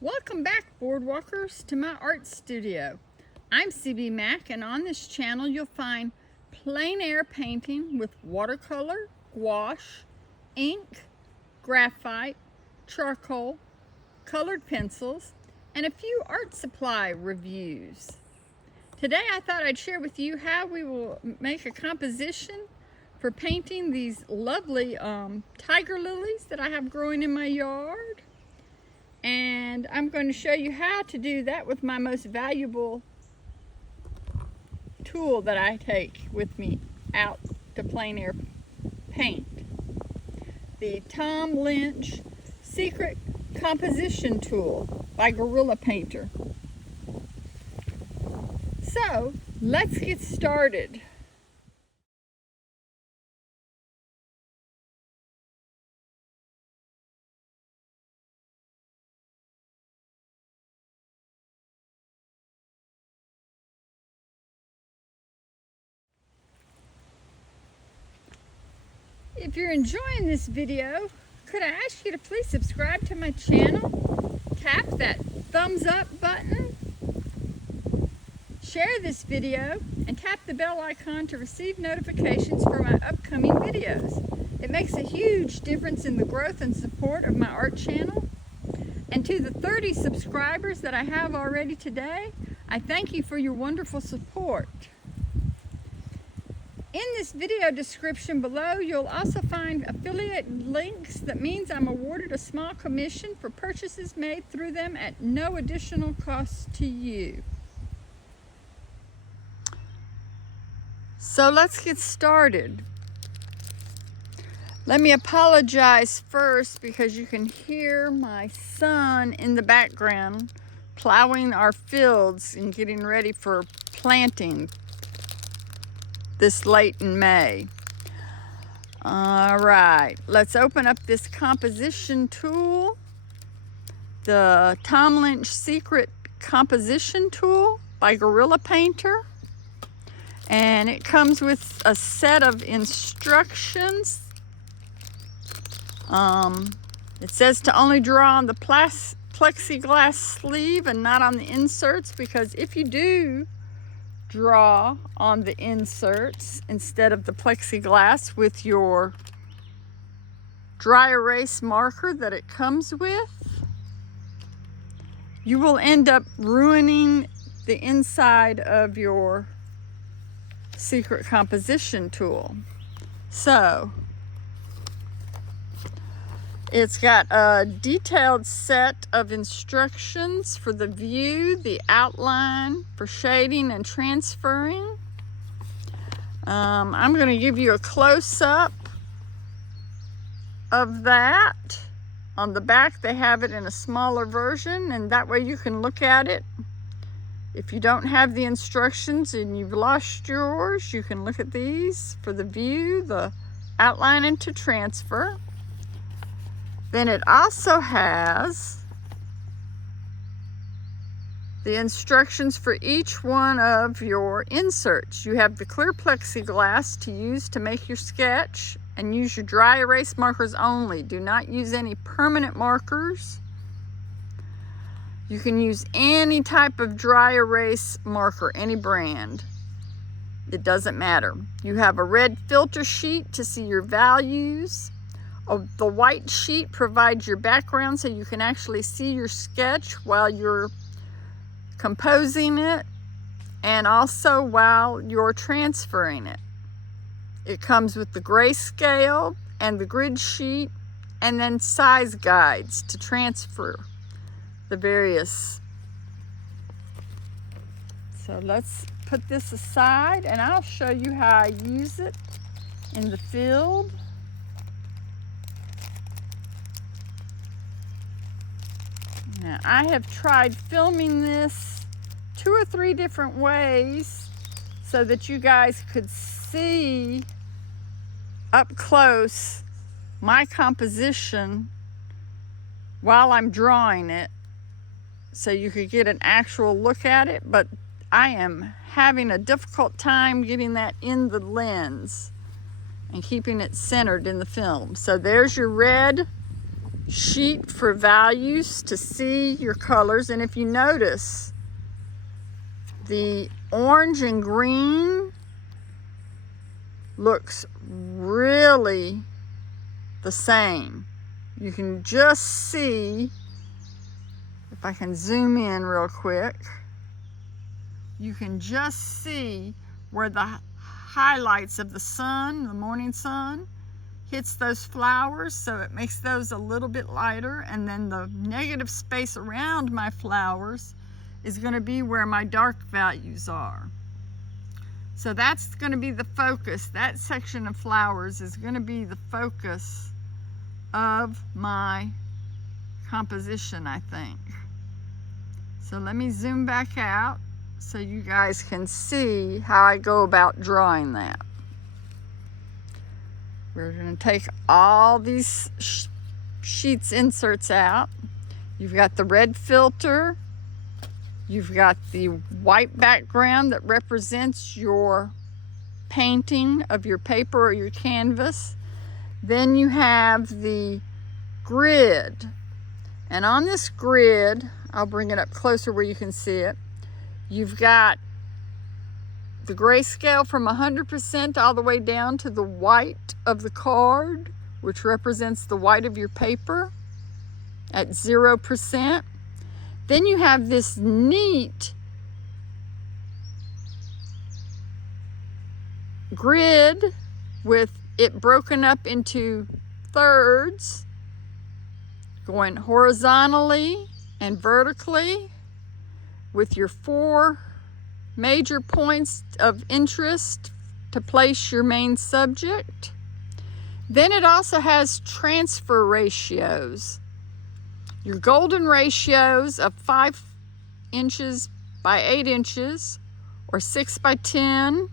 Welcome back, boardwalkers, to my art studio. I'm CB Mac, and on this channel you'll find plein air painting with watercolor, gouache, ink, graphite, charcoal, colored pencils, and a few art supply reviews. Today I thought I'd share with you how we will make a composition for painting these lovely tiger lilies that I have growing in my yard. And I'm going to show you how to do that with my most valuable tool that I take with me out to plein air paint. The Lynch Secret Composition Tool by Guerrilla Painter. So, let's get started. If you're enjoying this video, could I ask you to please subscribe to my channel, tap that thumbs up button, share this video, and tap the bell icon to receive notifications for my upcoming videos. It makes a huge difference in the growth and support of my art channel. And to the 30 subscribers that I have already today, I thank you for your wonderful support. In this video description below, you'll also find affiliate links. That means I'm awarded a small commission for purchases made through them at no additional cost to you. So let's get started. Let me apologize first because you can hear my son in the background plowing our fields and getting ready for planting this late in May. All right, let's open up this composition tool, the Lynch Secret Composition Tool by Guerrilla Painter. And it comes with a set of instructions. It says to only draw on the plexiglass sleeve and not on the inserts, because if you do draw on the inserts instead of the plexiglass with your dry erase marker that it comes with, you will end up ruining the inside of your secret composition tool. So it's got a detailed set of instructions for the view, the outline, for shading and transferring. I'm going to give you a close-up of that. On the back they have it in a smaller version, and that way you can look at it. If you don't have the instructions and you've lost yours, you can look at these for the view, the outline, and to transfer. Then it also has the instructions for each one of your inserts. You have the clear plexiglass to use to make your sketch, and use your dry erase markers only. Do not use any permanent markers. You can use any type of dry erase marker, any brand. It doesn't matter. You have a red filter sheet to see your values. The white sheet provides your background so you can actually see your sketch while you're composing it, and also while you're transferring it. It comes with the grayscale and the grid sheet, and then size guides to transfer the various. So let's put this aside and I'll show you how I use it in the field. Now, I have tried filming this 2 or 3 different ways so that you guys could see up close my composition while I'm drawing it, so you could get an actual look at it, but I am having a difficult time getting that in the lens and keeping it centered in the film. So there's your red sheet for values to see your colors. And if you notice, the orange and green looks really the same. You can just see, if I can zoom in real quick, you can just see where the highlights of the sun, the morning sun, hits those flowers, so it makes those a little bit lighter, and then the negative space around my flowers is going to be where my dark values are. So that's going to be the focus. That section of flowers is going to be the focus of my composition, I think. So let me zoom back out so you guys can see how I go about drawing that. We're going to take all these sheets inserts out. You've got the red filter. You've got the white background that represents your painting of your paper or your canvas. Then you have the grid. And on this grid, I'll bring it up closer where you can see it. You've got the grayscale from 100% all the way down to the white of the card, which represents the white of your paper at 0%. Then you have this neat grid with it broken up into thirds, going horizontally and vertically with your 4 major points of interest to place your main subject. Then it also has transfer ratios. Your golden ratios of 5 inches by 8 inches, or 6 by 10,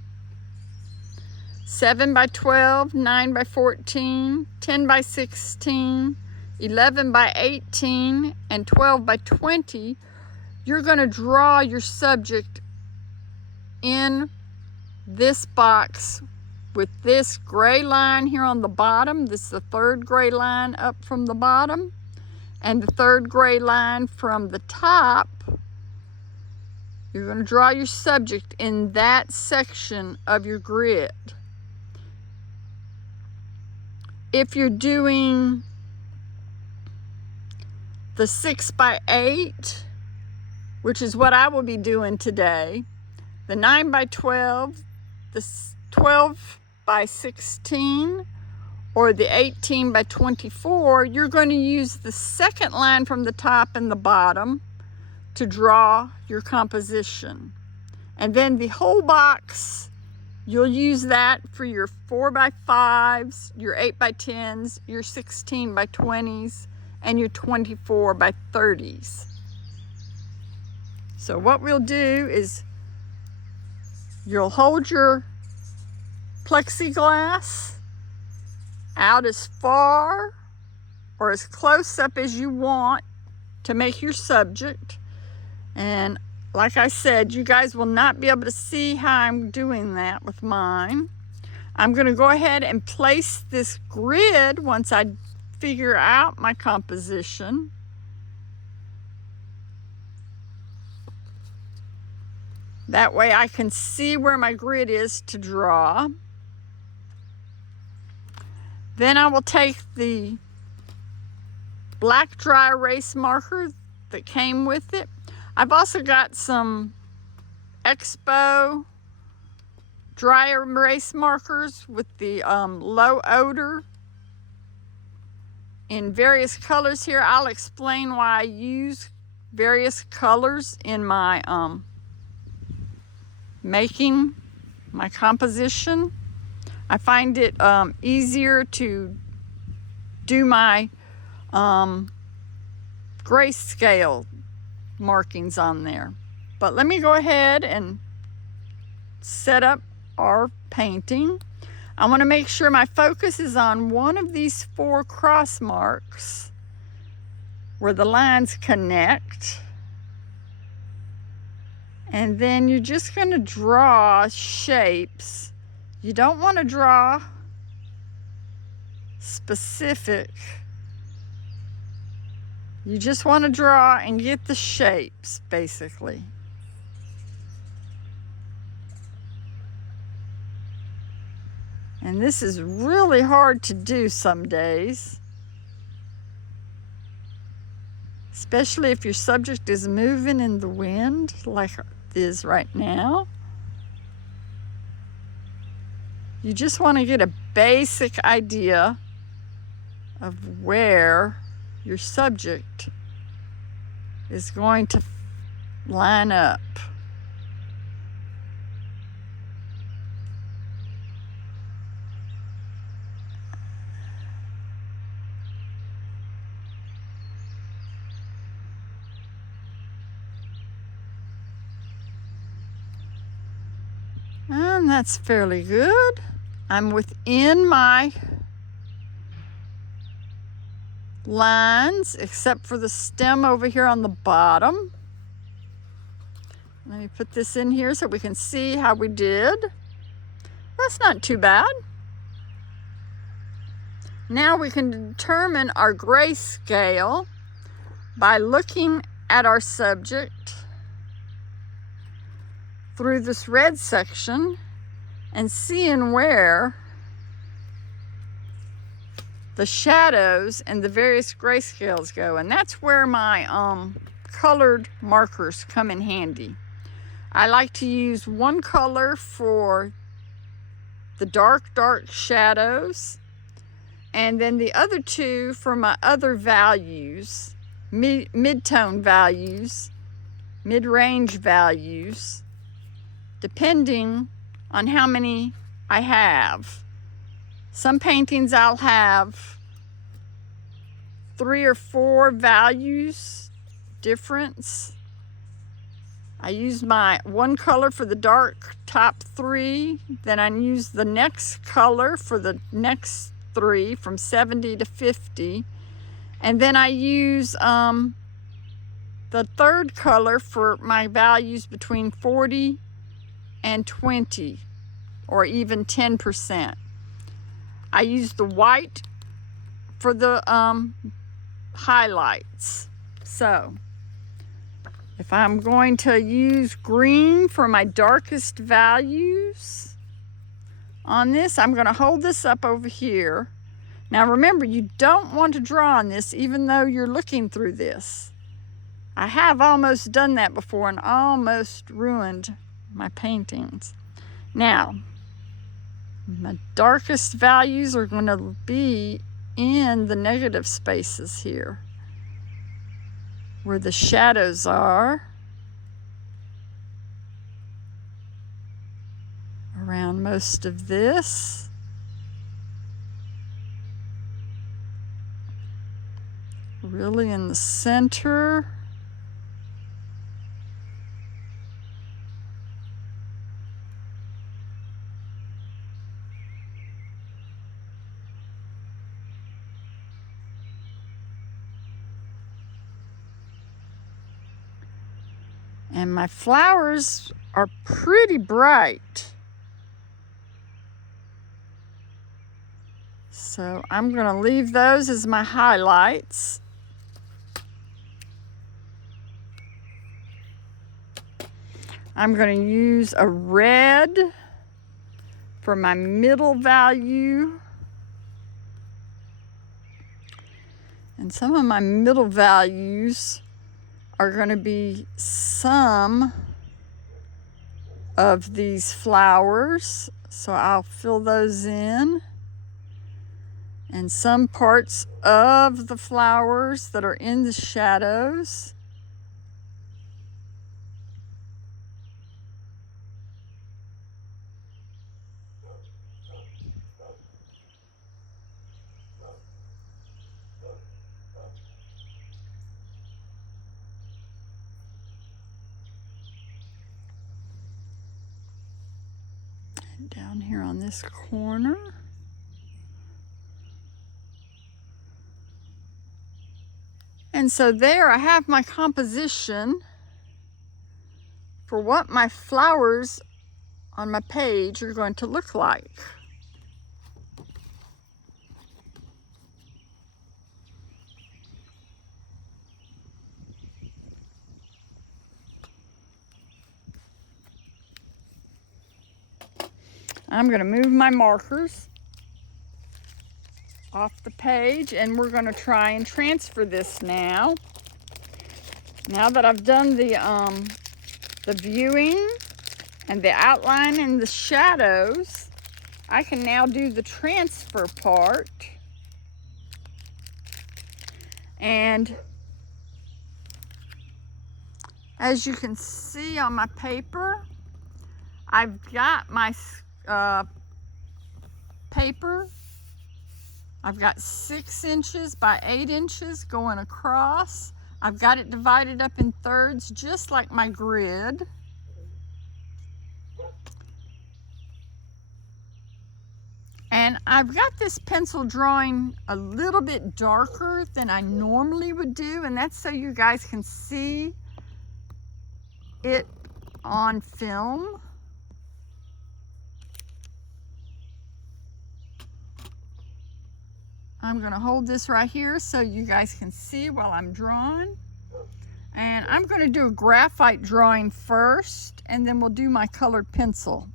7 by 12, 9 by 14, 10 by 16, 11 by 18, and 12 by 20. You're going to draw your subject in this box with this gray line here on the bottom. This is the 3rd gray line up from the bottom, and the 3rd gray line from the top. You're going to draw your subject in that section of your grid. If you're doing the 6 by 8, which is what I will be doing today, the 9 by 12, the 12 by 16, or the 18 by 24, you're going to use the 2nd line from the top and the bottom to draw your composition. And then the whole box, you'll use that for your 4 by 5s, your 8 by 10s, your 16 by 20s, and your 24 by 30s. So what we'll do is you'll hold your plexiglass out as far or as close up as you want to make your subject. And like I said, you guys will not be able to see how I'm doing that with mine. I'm going to go ahead and place this grid once I figure out my composition. That way I can see where my grid is to draw. Then I will take the black dry erase marker that came with it. I've also got some Expo dry erase markers with the low odor in various colors here. I'll explain why I use various colors in my making my composition. I find it easier to do my grayscale markings on there. But let me go ahead and set up our painting. I want to make sure my focus is on one of these 4 cross marks where the lines connect. And then you're just going to draw shapes. You don't want to draw specific You just want to draw and get the shapes, basically. And this is really hard to do some days, especially if your subject is moving in the wind like it is right now. You just want to get a basic idea of where your subject is going to line up. And that's fairly good. I'm within my lines, except for the stem over here on the bottom. Let me put this in here so we can see how we did. That's not too bad. Now we can determine our grayscale by looking at our subject through this red section and seeing where the shadows and the various grayscales go. And that's where my colored markers come in handy. I like to use one color for the dark shadows, and then the other two for my other values, mid-tone values, mid-range values, depending on how many I have. Some paintings I'll have 3 or 4 values difference. I use my one color for the dark top 3, then I use the next color for the next 3 from 70 to 50, and then I use the third color for my values between 40 and 20 or even 10%. I use the white for the highlights. So if I'm going to use green for my darkest values on this, I'm going to hold this up over here. Now remember, you don't want to draw on this even though you're looking through this. I have almost done that before and almost ruined my paintings. Now, my darkest values are going to be in the negative spaces here, where the shadows are, around most of this. Really in the center. And my flowers are pretty bright. So I'm going to leave those as my highlights. I'm going to use a red for my middle value. And some of my middle values are going to be some of these flowers, so I'll fill those in, and some parts of the flowers that are in the shadows. Down here on this corner. And so there I have my composition for what my flowers on my page are going to look like. I'm going to move my markers off the page, and we're going to try and transfer this now. Now that I've done the viewing and the outline and the shadows, I can now do the transfer part. And as you can see on my paper, I've got my paper. I've got 6 inches by 8 inches going across. I've got it divided up in thirds just like my grid. And I've got this pencil drawing a little bit darker than I normally would do, and that's so you guys can see it on film. I'm going to hold this right here so you guys can see while I'm drawing. And I'm going to do a graphite drawing first, and then we'll do my colored pencil.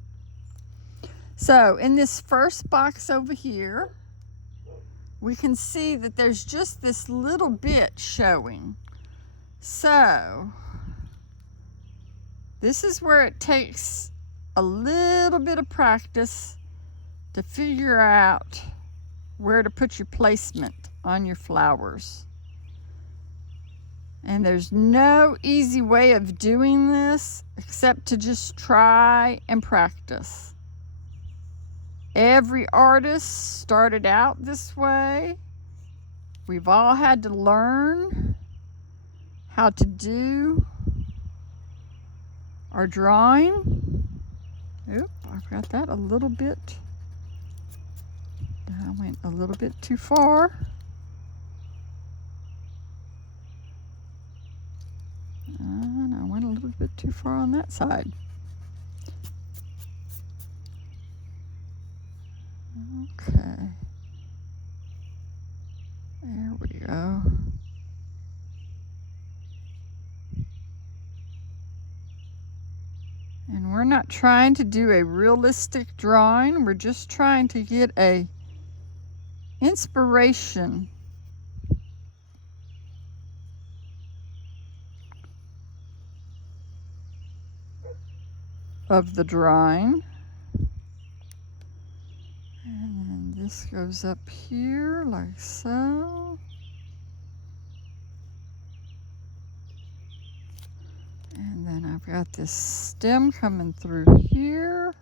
So in this first box over here, we can see that there's just this little bit showing. So this is where it takes a little bit of practice to figure out where to put your placement on your flowers. And there's no easy way of doing this except to just try and practice. Every artist started out this way. We've all had to learn how to do our drawing. Oop, I've got that a little bit. I went a little bit too far. And I went a little bit too far on that side. Okay. There we go. And we're not trying to do a realistic drawing. We're just trying to get a inspiration of the drawing. And then this goes up here like so. And then I've got this stem coming through here.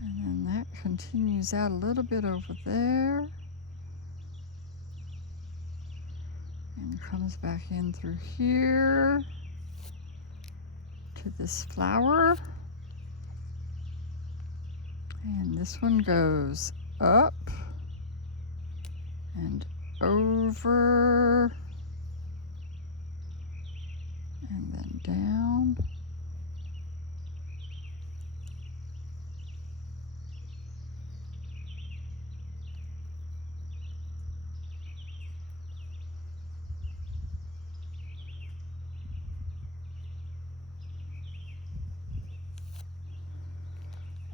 And then that continues out a little bit over there. And comes back in through here to this flower. And this one goes up and over and then down.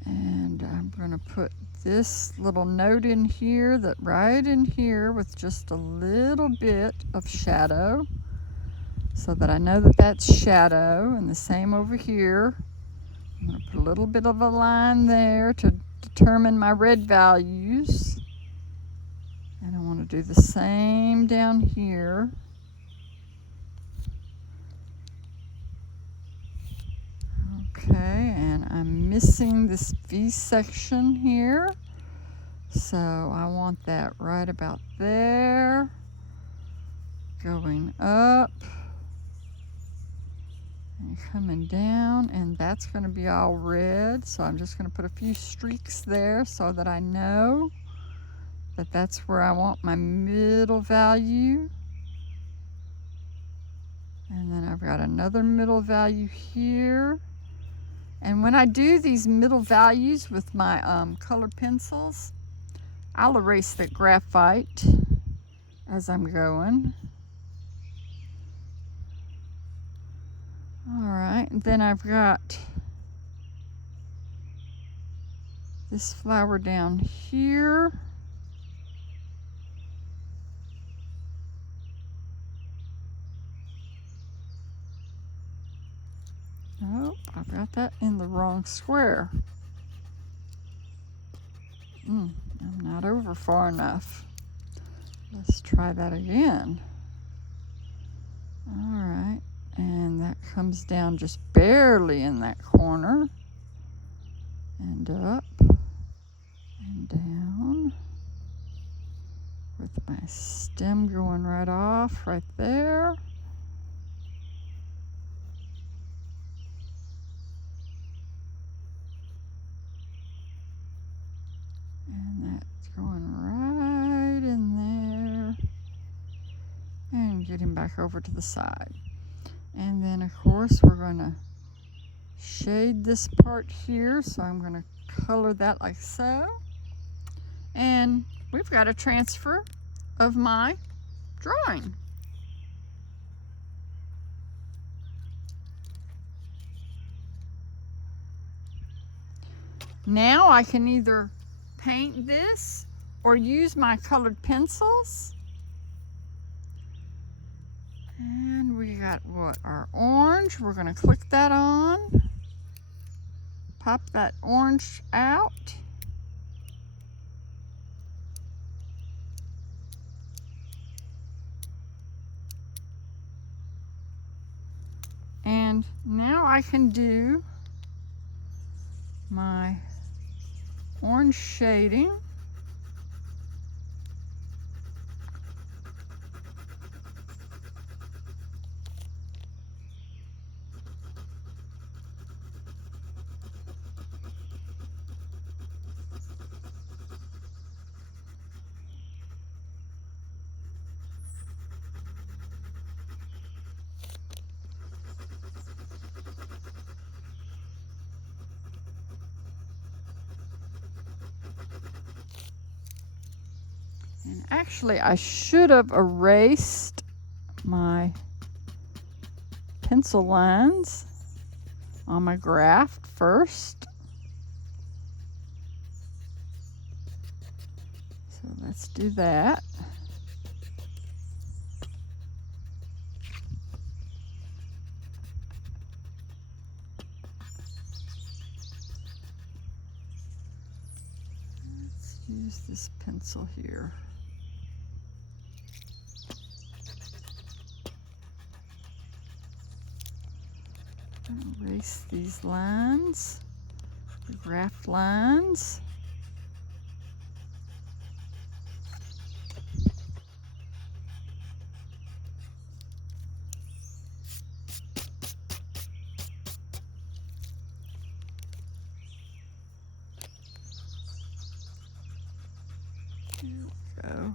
And I'm going to put this little note in here, that right in here with just a little bit of shadow, so that I know that that's shadow. And the same over here. I'm going to put a little bit of a line there to determine my red values. And I want to do the same down here. Okay, and I'm missing this V section here, so I want that right about there, going up and coming down, and that's going to be all red, so I'm just going to put a few streaks there so that I know that that's where I want my middle value. And then I've got another middle value here. And when I do these middle values with my colored pencils, I'll erase that graphite as I'm going. All right, and then I've got this flower down here. Nope, I've got that in the wrong square. I'm not over far enough. Let's try that again. All right, and that comes down just barely in that corner. And up and down with my stem going right off right there. And that's going right in there. And getting back over to the side. And then of course we're going to shade this part here, so I'm going to color that like so. And we've got a transfer of my drawing. Now I can either paint this or use my colored pencils. And we got what? Our orange. We're going to click that on. Pop that orange out. And now I can do my orange shading. And actually, I should have erased my pencil lines on my graph first. So let's do that. Let's use this pencil here. Erase these lines, the graph lines. There we go.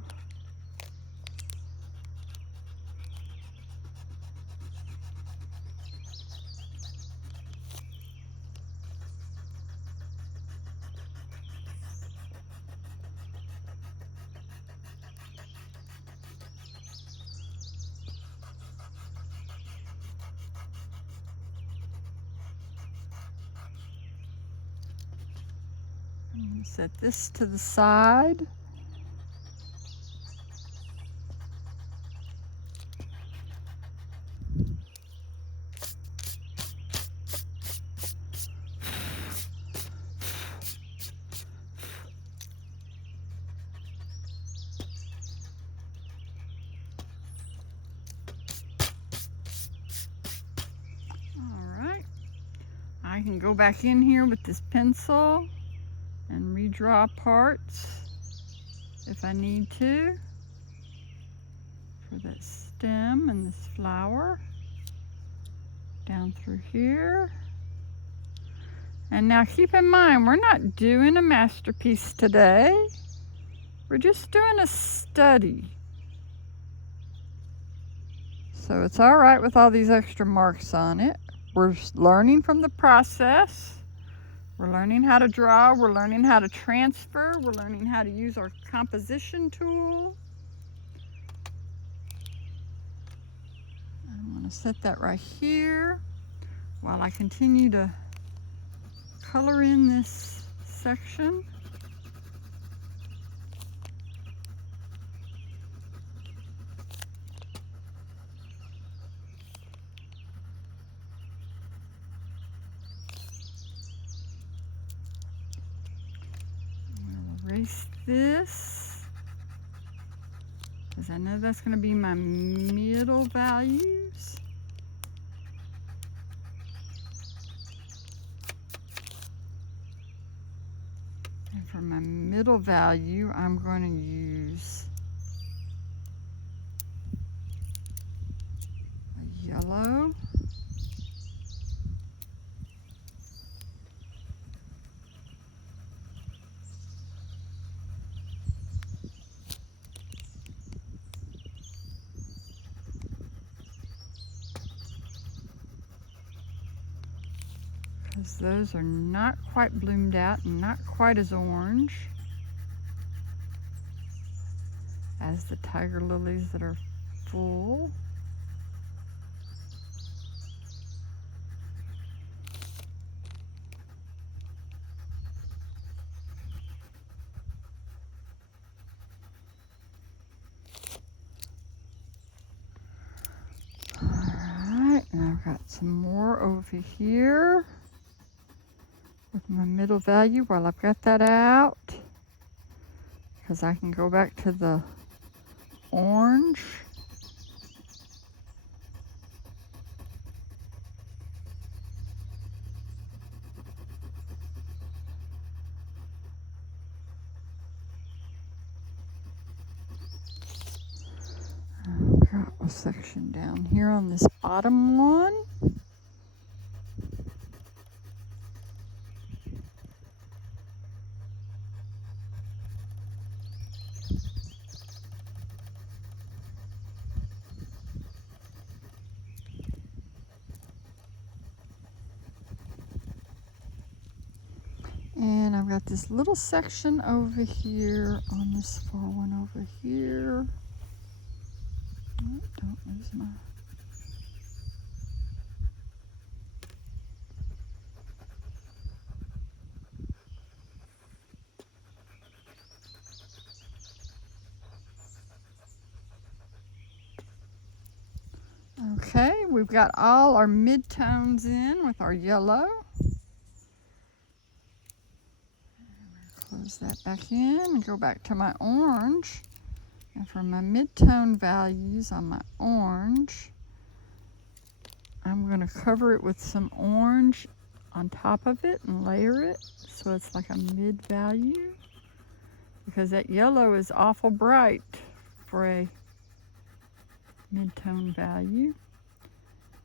Set this to the side. All right, I can go back in here with this pencil and redraw parts if I need to for that stem and this flower down through here. And now keep in mind, we're not doing a masterpiece today. We're just doing a study. So it's all right with all these extra marks on it. We're learning from the process. We're learning how to draw, we're learning how to transfer, we're learning how to use our composition tool. I'm going to set that right here. while I continue to color in this section. Erase this, because I know that's going to be my middle values. And for my middle value, I'm going to use a yellow. Because those are not quite bloomed out and not quite as orange as the Tiger Lilies that are full. Alright, and I've got some more over here with my middle value while I've got that out, because I can go back to the orange. I've got a section down here on this bottom one. And I've got this little section over here on this far one over here. Oh, don't lose my... Okay, we've got all our mid-tones in with our yellow. Close that back in and go back to my orange. And for my mid-tone values on my orange, I'm going to cover it with some orange on top of it and layer it so it's like a mid-value, because that yellow is awful bright for a mid-tone value.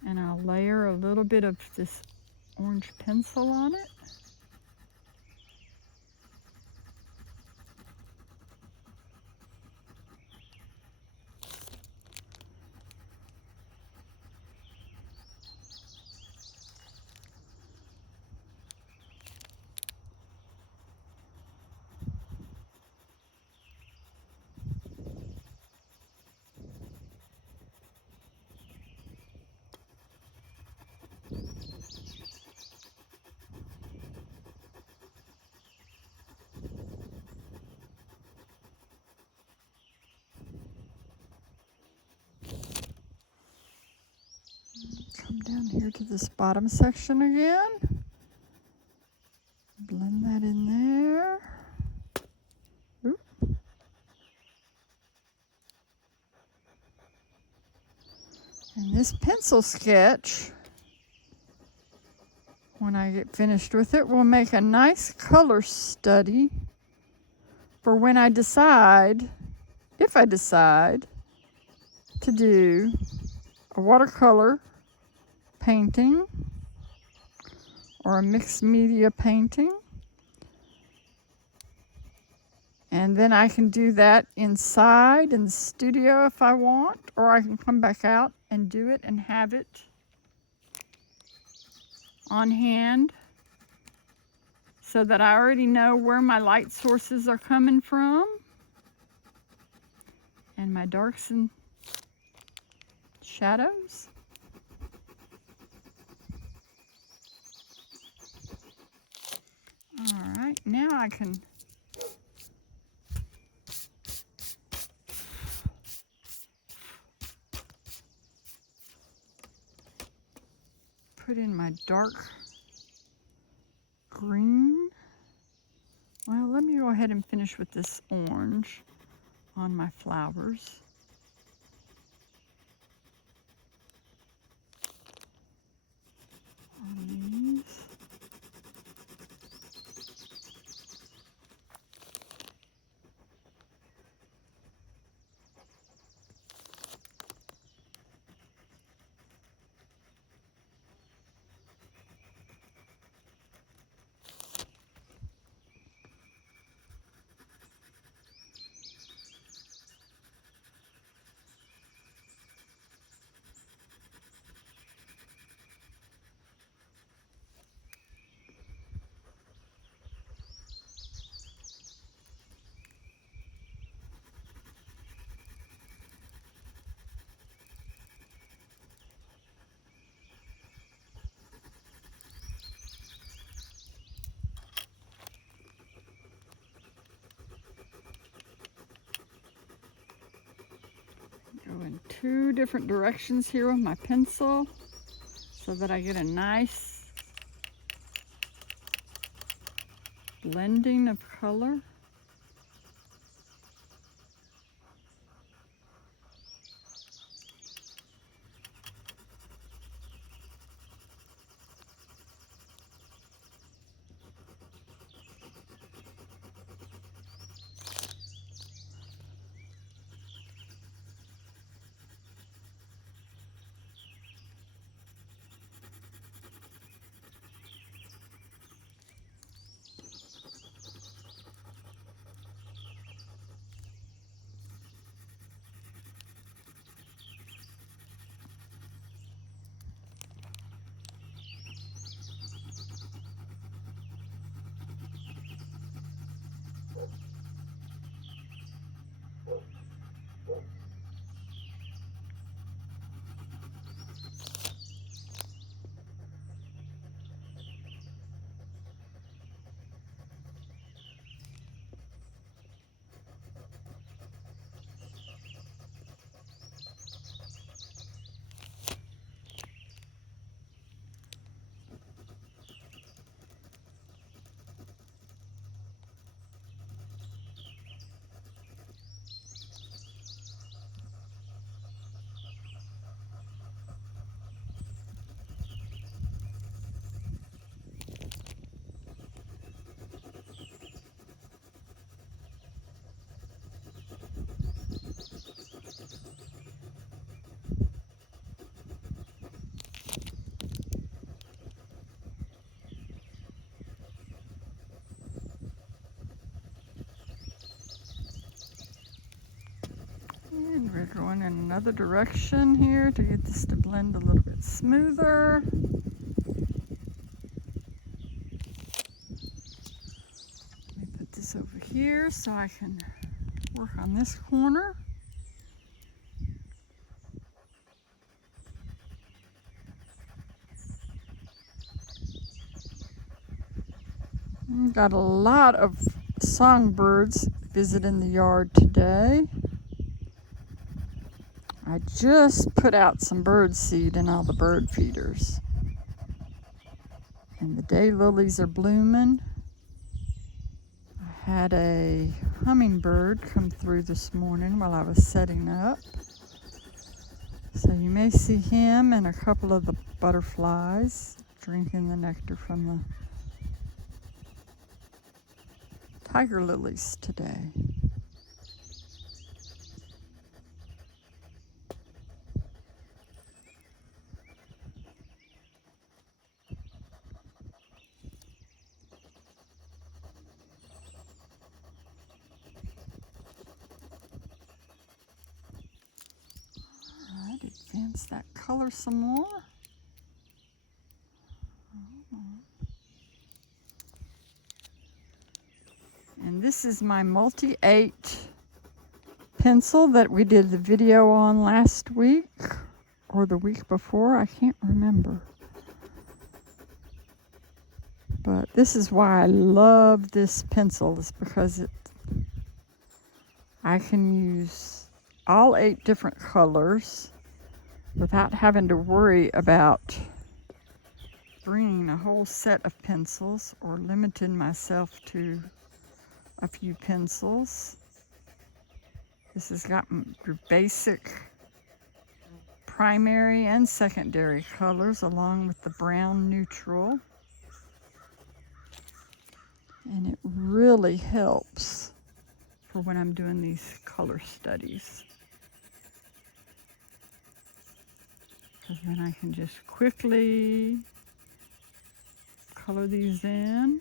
And I'll layer a little bit of this orange pencil on it. Come down here to this bottom section again. Blend that in there. Oop. And this pencil sketch, when I get finished with it, will make a nice color study for when I decide, if I decide, to do a watercolor painting or a mixed media painting. And then I can do that inside in the studio if I want, or I can come back out and do it and have it on hand so that I already know where my light sources are coming from and my darks and shadows. All right, now I can put in my dark green. Well, let me go ahead and finish with this orange on my flowers. On these. Go in two different directions here with my pencil so that I get a nice blending of color. And we're going in another direction here to get this to blend a little bit smoother. Let me put this over here so I can work on this corner. Got a lot of songbirds visiting the yard today. I just put out some bird seed in all the bird feeders. And the daylilies are blooming. I had a hummingbird come through this morning while I was setting up. So you may see him and a couple of the butterflies drinking the nectar from the tiger lilies today. Alright, advance that color some more. And this is my Multi 8 pencil that we did the video on last week or the week before, I can't remember. But this is why I love this pencil, is because I can use all 8 different colors without having to worry about bringing a whole set of pencils or limiting myself to a few pencils. This has got your basic primary and secondary colors along with the brown neutral. And it really helps for when I'm doing these color studies. Because then I can just quickly color these in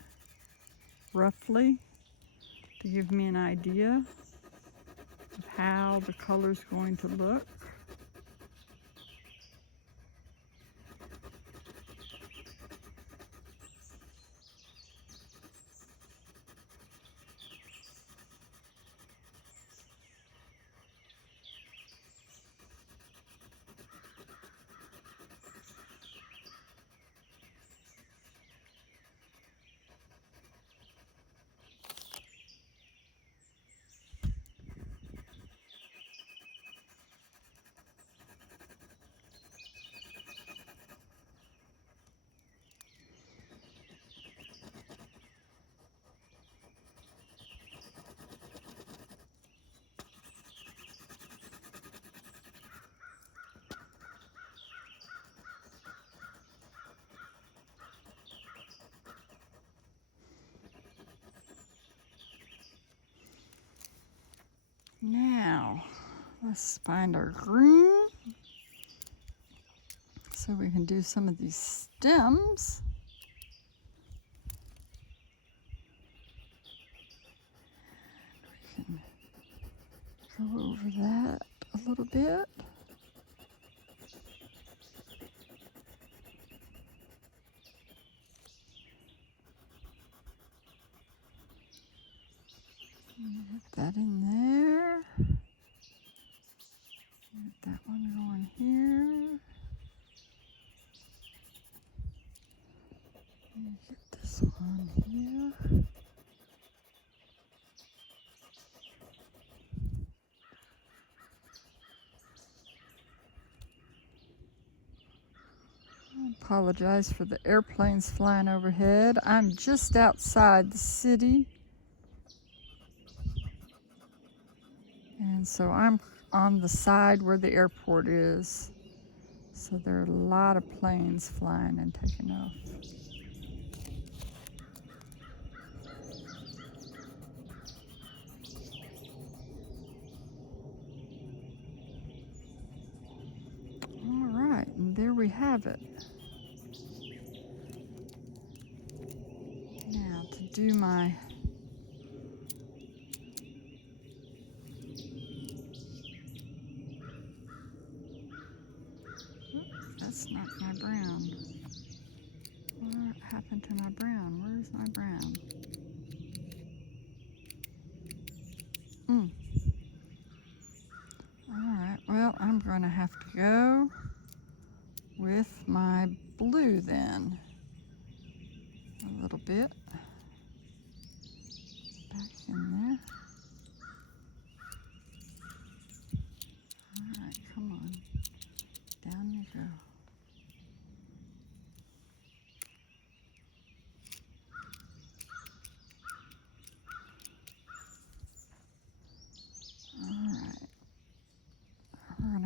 roughly to give me an idea of how the color's going to look. Now, let's find our green so we can do some of these stems. We can go over that a little bit. Get that in there. Get that one going here. Get this one here. I apologize for the airplanes flying overhead. I'm just outside the city. And so I'm on the side where the airport is. So there are a lot of planes flying and taking off. All right, and there we have it. Now to do my that's not my brown. What happened to my brown? Where's my brown? Alright, well, I'm going to have to go with my blue then. A little bit. Back in there. Alright, come on. Down you go.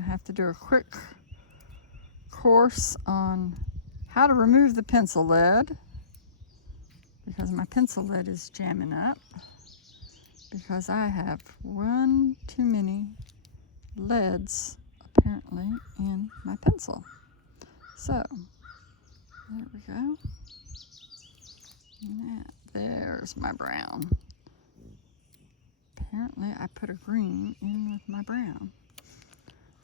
Have to do a quick course on how to remove the pencil lead, because my pencil lead is jamming up because I have one too many leads apparently in my pencil. So there we go. And there's my brown. Apparently I put a green in with my brown.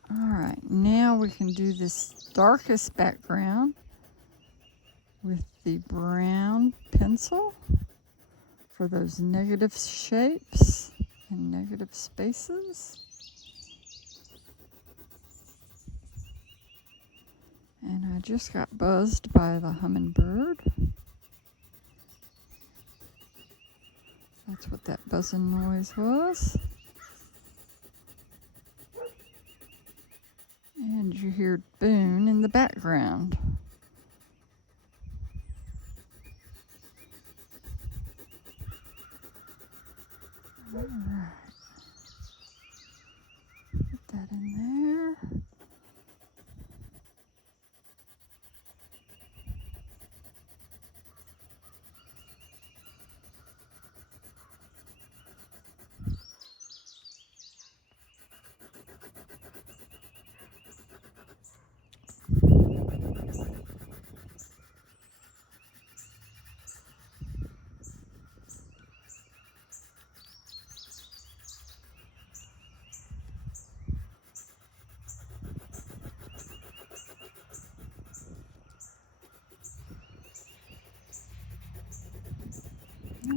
All right, now we can do this darkest background with the brown pencil for those negative shapes and negative spaces. And I just got buzzed by the hummingbird. That's what that buzzing noise was. And you hear Boone in the background. All right. Put that in there.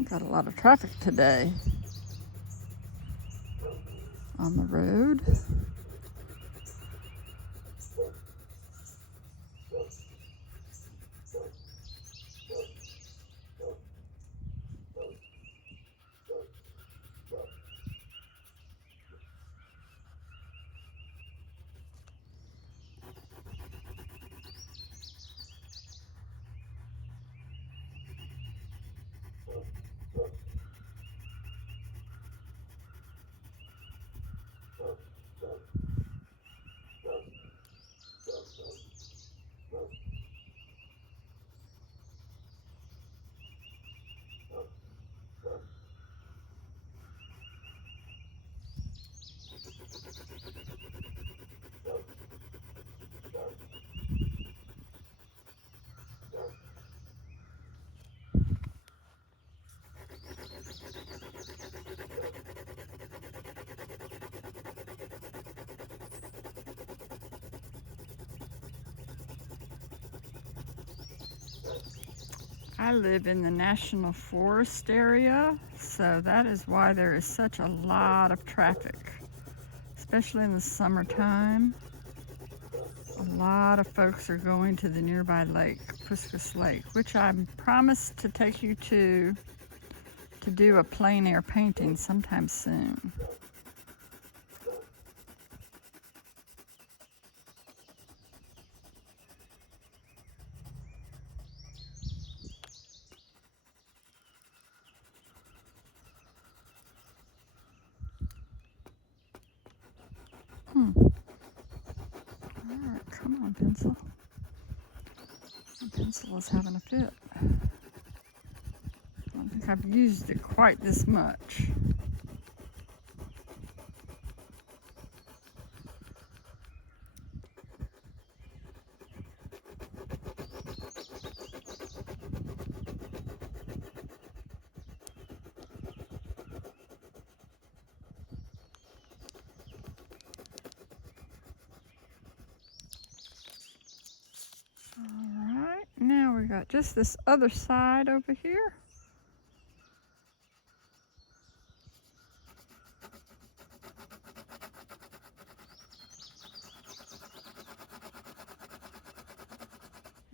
Got a lot of traffic today on the road. I live in the National Forest area, so that is why there is such a lot of traffic, especially in the summertime. A lot of folks are going to the nearby lake, Puskas Lake, which I promised to take you to do a plein air painting sometime soon. Alright, come on, pencil. The pencil is having a fit. I don't think I've used it quite this much. Alright, now we got just this other side over here.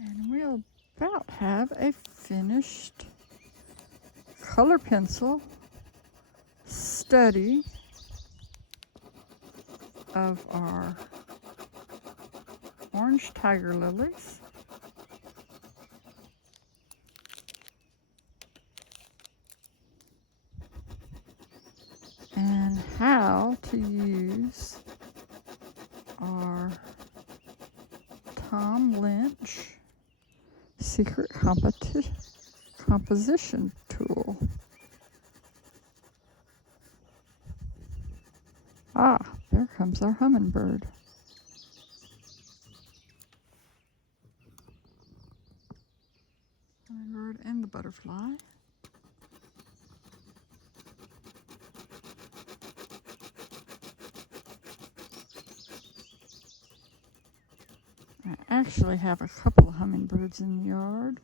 And we'll about have a finished color pencil study of our orange tiger lilies. And how to use our Lynch secret composition tool. Ah, there comes our hummingbird. Hummingbird and the butterfly. I actually have a couple of hummingbirds in the yard.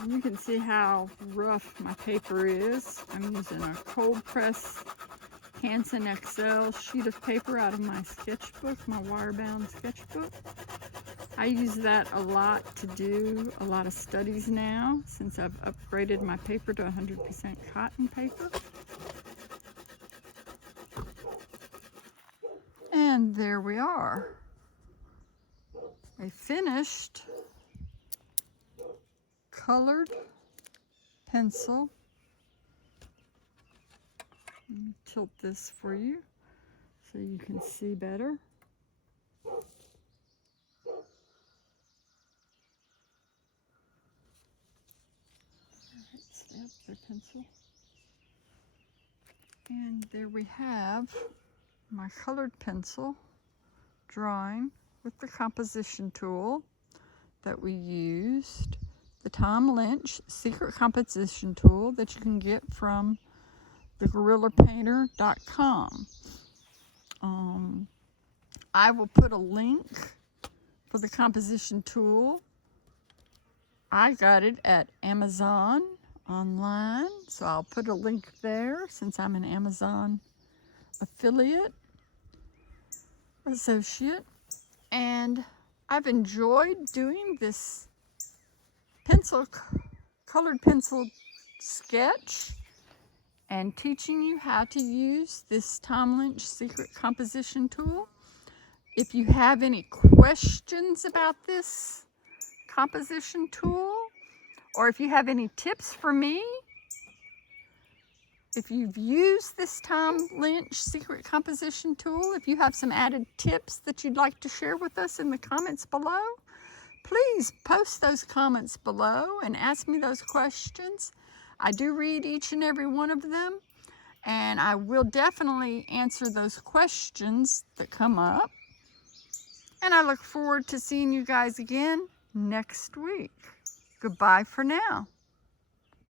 And you can see how rough my paper is. I'm using a cold press Hansen XL sheet of paper out of my sketchbook, my wire-bound sketchbook. I use that a lot to do a lot of studies now, since I've upgraded my paper to 100% cotton paper. And there we are, a finished colored pencil. Let me tilt this for you so you can see better. Stay up there, pencil. And there we have my colored pencil drawing with the composition tool that we used, the Tom Lynch secret composition tool that you can get from the GuerrillaPainter.com. I will put a link for the composition tool. I got it at Amazon online, so I'll put a link there since I'm an Amazon affiliate, associate, and I've enjoyed doing this colored pencil sketch and teaching you how to use this Tom Lynch secret composition tool. If you have any questions about this composition tool, or if you have any tips for me, if you've used this Tom Lynch secret composition tool, if you have some added tips that you'd like to share with us in the comments below, please post those comments below and ask me those questions. I do read each and every one of them, and I will definitely answer those questions that come up. And I look forward to seeing you guys again next week. Goodbye for now.